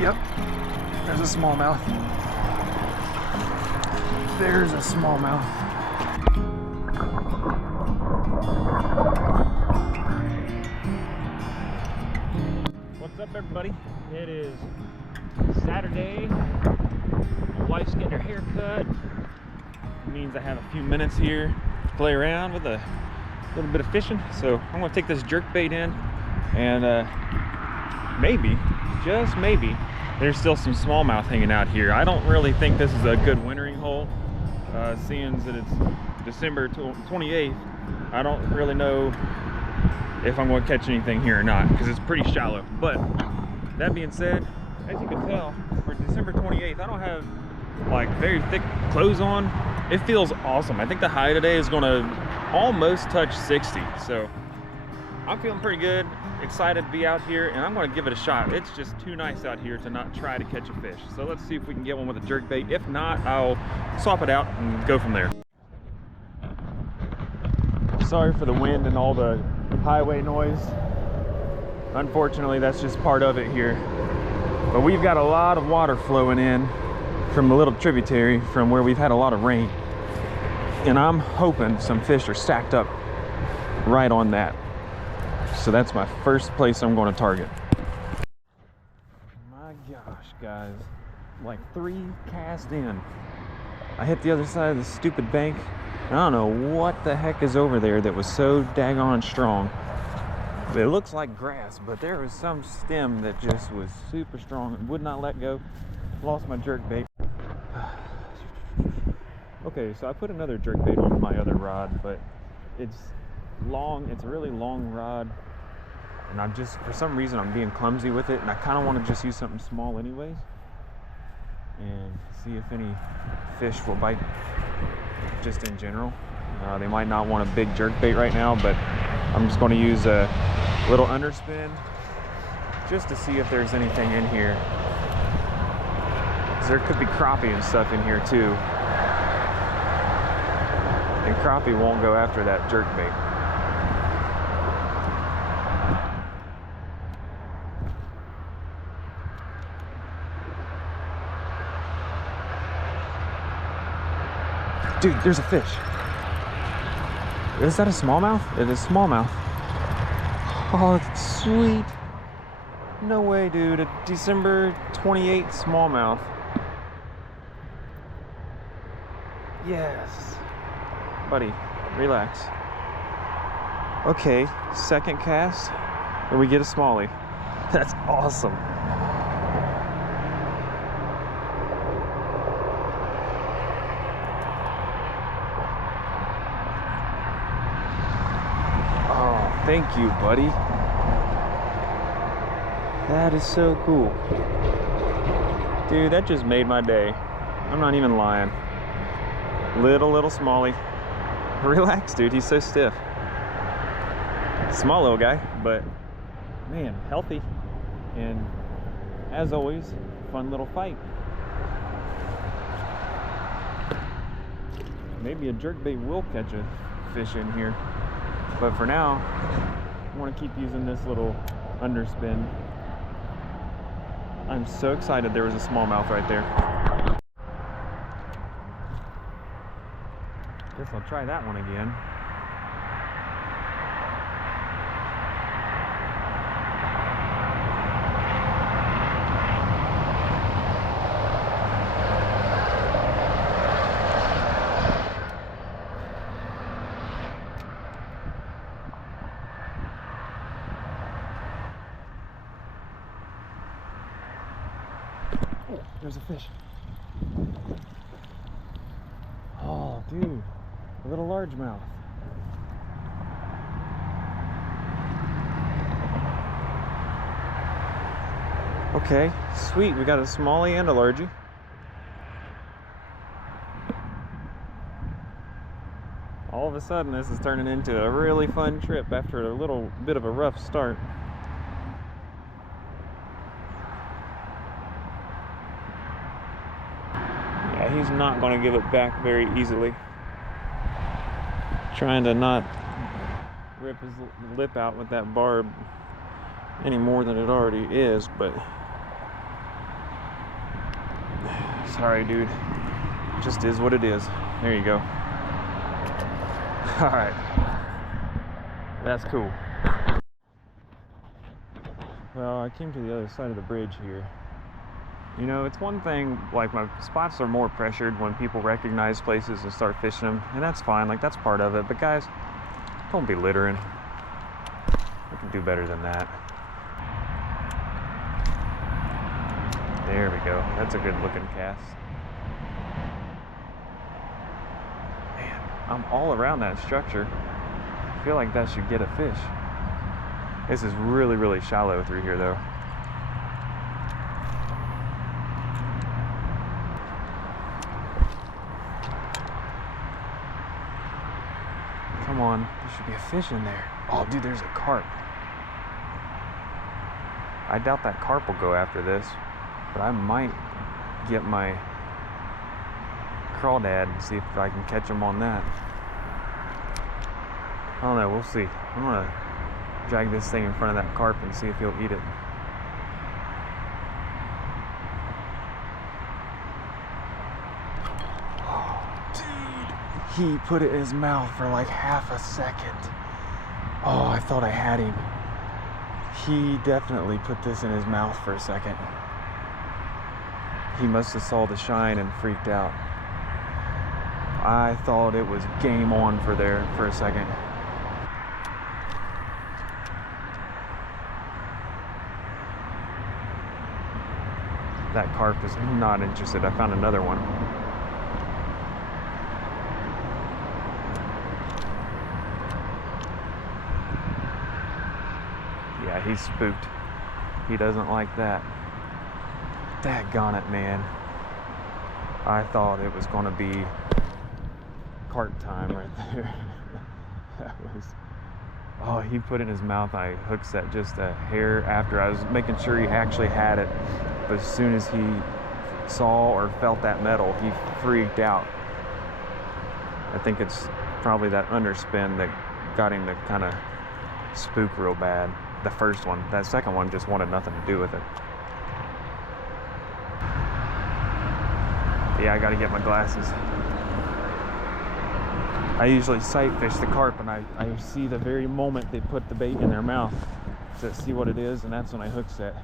Yep, there's a smallmouth. There's a smallmouth. What's up, everybody? It is Saturday. My wife's getting her hair cut. It means I have a few minutes here to play around with a little bit of fishing. So I'm gonna take this jerkbait in, and maybe, just maybe, there's still some smallmouth hanging out here. I don't really think this is a good wintering hole, seeing that it's December 28th. I don't really know if I'm going to catch anything here or not, because it's pretty shallow. But that being said, as you can tell, for December 28th, I don't have like very thick clothes on. It feels awesome. I think the high today is going to almost touch 60. So I'm feeling pretty good, excited to be out here, and I'm going to give it a shot. It's just too nice out here to not try to catch a fish. So let's see if we can get one with a jerkbait. If not, I'll swap it out and go from there. Sorry for the wind and all the highway noise. Unfortunately, that's just part of it here. But we've got a lot of water flowing in from the little tributary from where we've had a lot of rain. And I'm hoping some fish are stacked up right on that. So that's my first place I'm going to target. My gosh, guys, like 3 casts in. I hit the other side of the stupid bank. I don't know what the heck is over there that was so daggone strong. It looks like grass, but there was some stem that just was super strong and would not let go. Lost my jerkbait. Okay, so I put another jerkbait on my other rod, but it's long. It's a really long rod, and I'm just, for some reason, I'm being clumsy with it, and I kind of want to just use something small anyways, and see if any fish will bite just in general. They might not want a big jerkbait right now, but I'm just going to use a little underspin just to see if there's anything in here. 'Cause there could be crappie and stuff in here too. And crappie won't go after that jerkbait. Dude, there's a fish. Is that a smallmouth? It is smallmouth. Oh, it's sweet. No way, dude. A December 28th smallmouth. Yes. Buddy, relax. Okay, second cast, and we get a smallie. That's awesome. Oh, thank you, buddy. That is so cool. Dude, that just made my day. I'm not even lying. Little smallie. Relax, dude, he's so stiff. Small little guy, but man, healthy. And as always, fun little fight. Maybe a jerkbait will catch a fish in here. But for now, I want to keep using this little underspin. I'm so excited there was a smallmouth right there. Guess I'll try that one again. Oh, there's a fish. Oh, dude. A little largemouth. Okay, sweet. We got a smallie and a largie. All of a sudden, this is turning into a really fun trip after a little bit of a rough start. Yeah, he's not going to give it back very easily. Trying to not rip his lip out with that barb any more than it already is, but Sorry, dude. Just is what it is. There you go. All right. That's cool. Well, I came to the other side of the bridge here. You know, it's one thing, like my spots are more pressured when people recognize places and start fishing them, and that's fine, like that's part of it. But guys, don't be littering. We can do better than that. There we go. That's a good looking cast. Man, I'm all around that structure. I feel like that should get a fish. This is really, really shallow through here though. Come on, there should be a fish in there. Oh dude, there's a carp. I doubt that carp will go after this, but I might get my crawdad and see if I can catch him on that. I don't know, we'll see. I'm gonna drag this thing in front of that carp and see if he'll eat it. He put it in his mouth for like half a second. Oh, I thought I had him. He definitely put this in his mouth for a second. He must have saw the shine and freaked out. I thought it was game on for a second. That carp is not interested. I found another one. Yeah, he's spooked. He doesn't like that. Daggone it, man. I thought it was going to be carp time right there. That was... Oh, he put it in his mouth. I hook set just a hair after. I was making sure he actually had it. But as soon as he saw or felt that metal, he freaked out. I think it's probably that underspin that got him to kind of spook real bad. The first one. That second one just wanted nothing to do with it. Yeah, I gotta get my glasses. I usually sight fish the carp, and I see the very moment they put the bait in their mouth to see what it is, and that's when I hook set.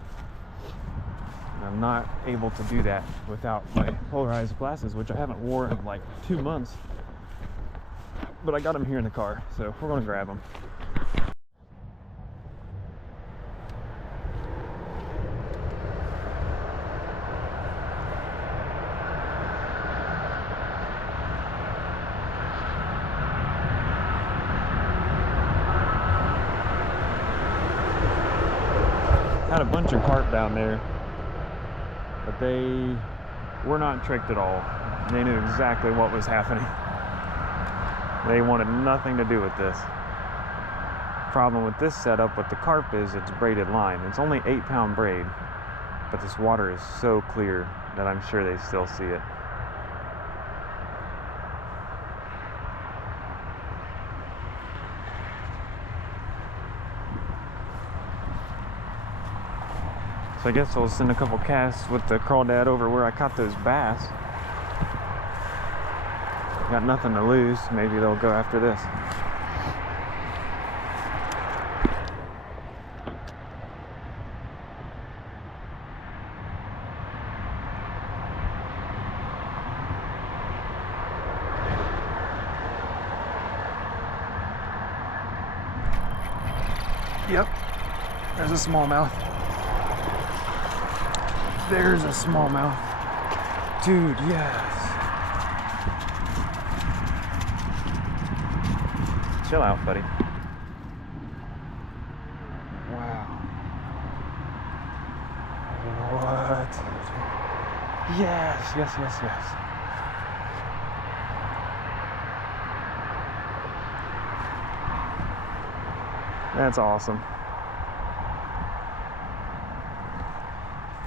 And I'm not able to do that without my polarized glasses, which I haven't worn in like 2 months. But I got them here in the car, so we're gonna grab them. Had a bunch of carp down there, but they were not tricked at all. They knew exactly what was happening. They wanted nothing to do with this. Problem with this setup with the carp is it's braided line. It's only 8-pound braid, but this water is so clear that I'm sure they still see it. So I guess I'll send a couple casts with the crawdad over where I caught those bass. Got nothing to lose. Maybe they'll go after this. Yep, there's a smallmouth. There's a smallmouth. Dude, yes. Chill out, buddy. Wow. What? Yes, yes, yes, yes. That's awesome.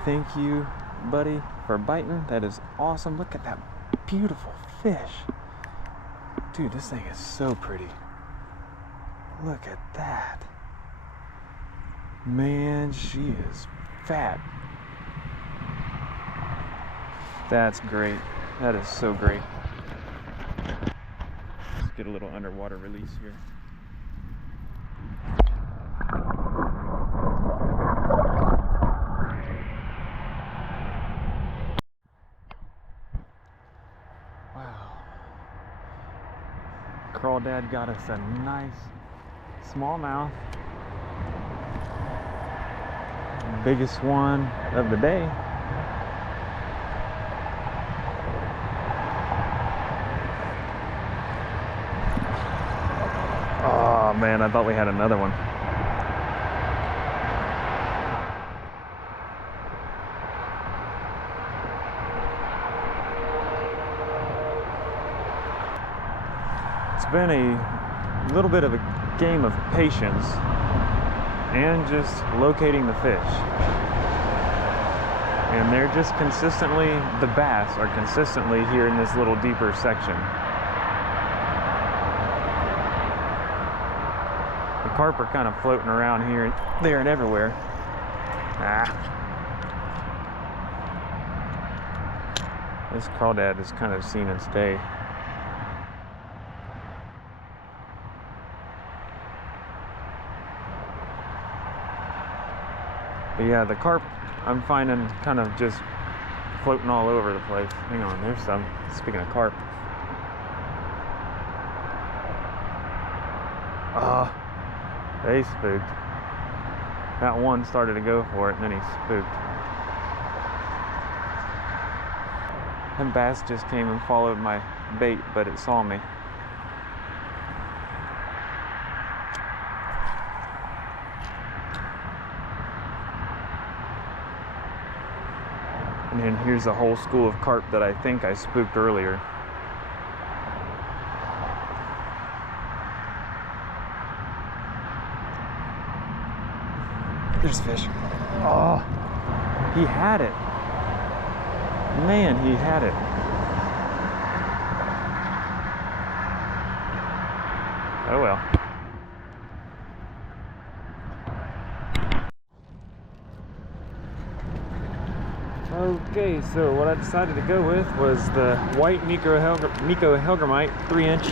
Thank you, buddy, for biting. That is awesome. Look at that beautiful fish. Dude, this thing is so pretty. Look at that. Man, she is fat. That's great. That is so great. Let's get a little underwater release here. Wow. Crawdad got us a nice smallmouth. Biggest one of the day. Oh man, I thought we had another one. It's been a little bit of a game of patience and just locating the fish. And they're just consistently, the bass are consistently here in this little deeper section. The carp are kind of floating around here, there, and everywhere. This crawdad has kind of seen its day. But yeah, the carp I'm finding kind of just floating all over the place. Hang on, there's some. Speaking of carp. They spooked. That one started to go for it and then he spooked. And bass just came and followed my bait, but it saw me. And then here's a whole school of carp that I think I spooked earlier. There's fish. Oh, he had it. Man, he had it. Oh well. Okay, so what I decided to go with was the white Nico Helgramite 3-inch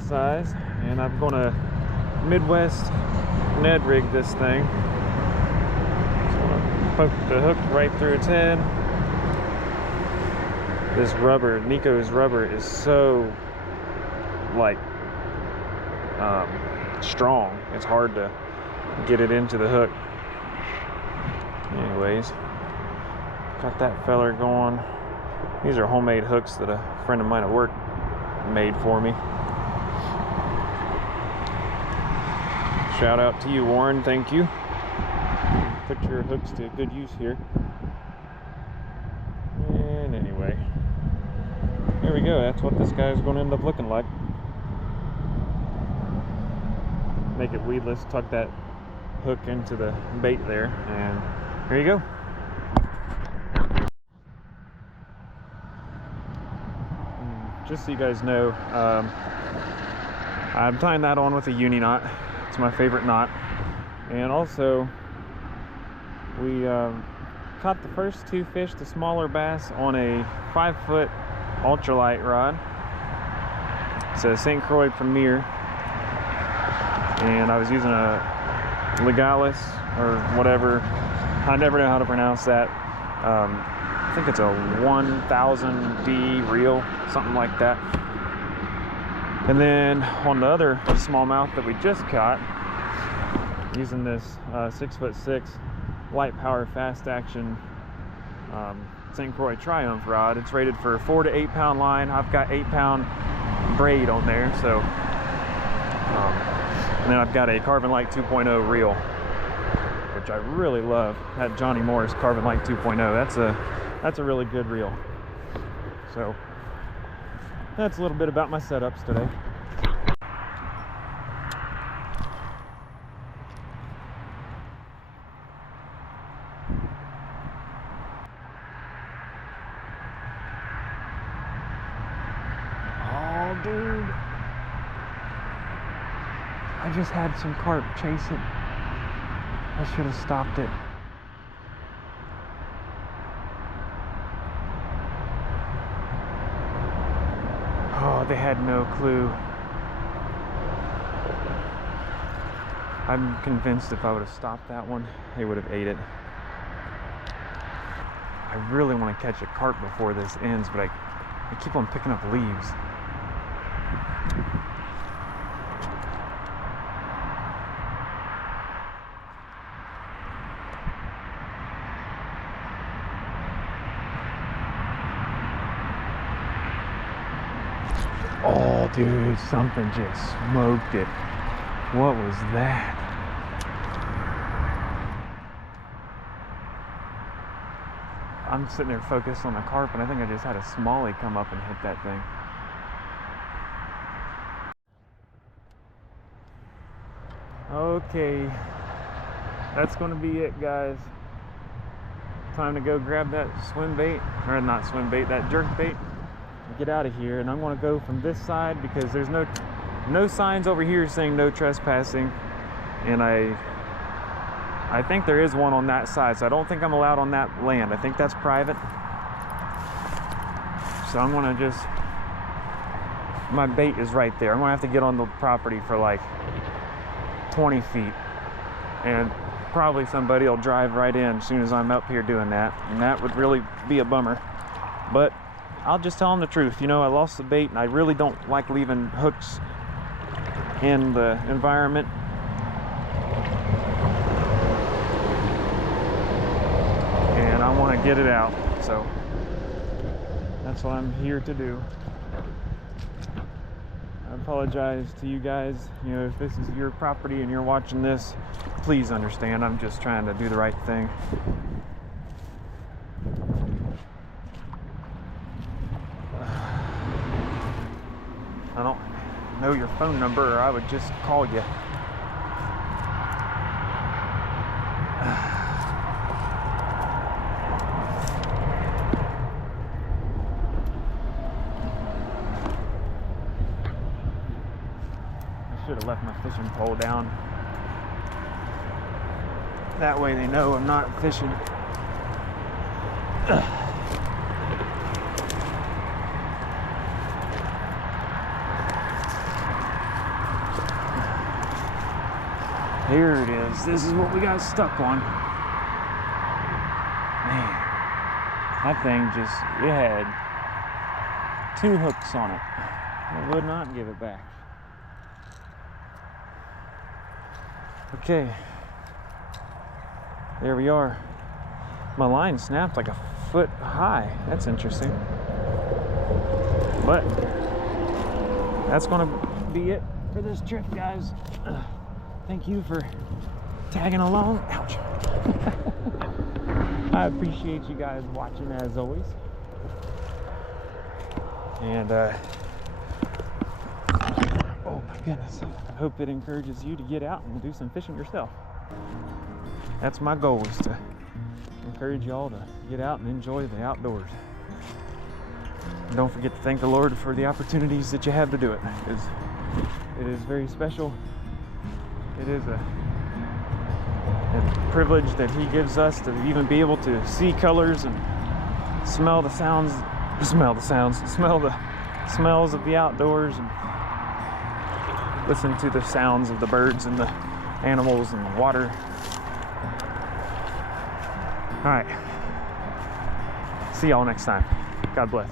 size, and I'm gonna Midwest Ned rig this thing. Just gonna poke the hook right through its head. This rubber, Nico's rubber, is so like strong. It's hard to get it into the hook. Anyways, got that feller going. These are homemade hooks that a friend of mine at work made for me. Shout out to you, Warren. Thank you. Put your hooks to good use here. And anyway, there we go. That's what this guy is going to end up looking like. Make it weedless. Tuck that hook into the bait there, and here you go. Just so you guys know, I'm tying that on with a uni knot. It's my favorite knot. And also, we caught the first two fish, the smaller bass, on a 5-foot ultralight rod. It's a St. Croix Premier, and I was using a Legalis or whatever. I never know how to pronounce that. I think it's a 1000D reel, something like that. And then on the other smallmouth that we just caught, using this 6'6" light power fast action St. Croix Triumph rod. It's rated for 4 to 8 pound line. I've got 8-pound braid on there, so and then I've got a Carbon Light 2.0 reel, which I really love. That Johnny Morris Carbon Light 2.0. That's a really good reel. So that's a little bit about my setups today. Oh, dude. I just had some carp chase it. I should have stopped it. But they had no clue. I'm convinced if I would have stopped that one, they would have ate it. I really want to catch a carp before this ends, but I keep on picking up leaves. Oh, dude, something just smoked it. What was that? I'm sitting there focused on the carp, and I think I just had a smallie come up and hit that thing. Okay, that's going to be it, guys. Time to go grab that swim bait, or not swim bait, that jerk bait, and get out of here. And I'm going to go from this side because there's no signs over here saying no trespassing, and I think there is one on that side, so I don't think I'm allowed on that land. I think that's private. So I'm gonna just, my bait is right there. I'm gonna have to get on the property for like 20 feet, and probably somebody will drive right in as soon as I'm up here doing that, and that would really be a bummer. But I'll just tell them the truth. You know, I lost the bait, and I really don't like leaving hooks in the environment. And I want to get it out, so that's what I'm here to do. I apologize to you guys. You know, if this is your property and you're watching this, please understand. I'm just trying to do the right thing. I don't know your phone number, or I would just call you. Should have left my fishing pole down. That way they know I'm not fishing. Here it is. This is what we got stuck on. Man, that thing just, it had 2 hooks on it. I would not give it back. Okay, there we are. My line snapped like a foot high. That's interesting. But that's gonna be it for this trip, guys. Thank you for tagging along. Ouch. I appreciate you guys watching as always. And oh my goodness, I hope it encourages you to get out and do some fishing yourself. That's my goal, is to encourage y'all to get out and enjoy the outdoors. And don't forget to thank the Lord for the opportunities that you have to do it. It is very special. It is a privilege that He gives us to even be able to see colors and smell the sounds, smell the smells of the outdoors, and listen to the sounds of the birds and the animals and the water. All right. See y'all next time. God bless.